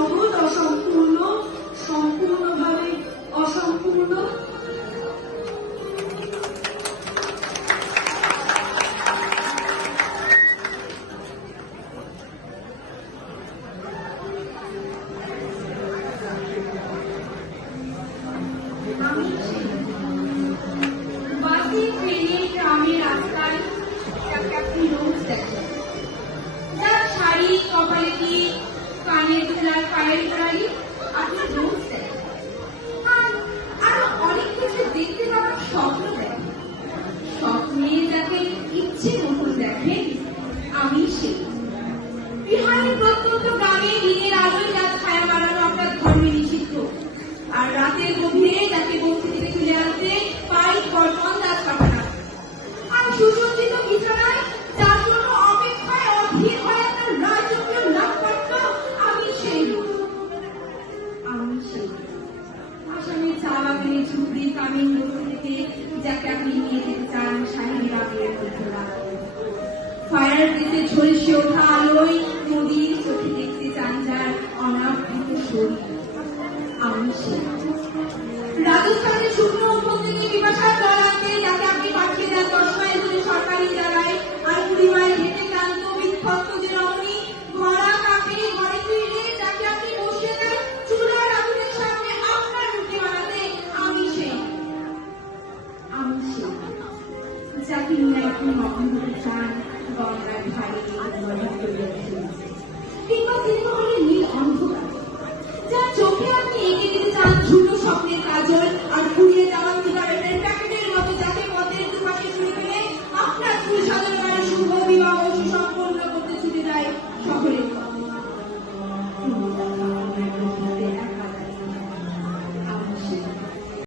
জগৎ অসম্পূর্ণ, সম্পূর্ণভাবে অসম্পূর্ণ। বাসে, ট্রেনে, ট্রামে, রাস্তায় তাকে আপনি রোজ দেখেন। যার শাড়ি, কপালে কি, কানের ধুলার, পায়ের ধরালি আপনি রোজ দেখেন। আর আরো অনেক কিছু দেখতে পাওয়ার স্বপ্ন দেখেন। স্বপ্নে যাকে ইচ্ছে মতো দেখেন, আমি সেই বিহারের প্রত্যন্ত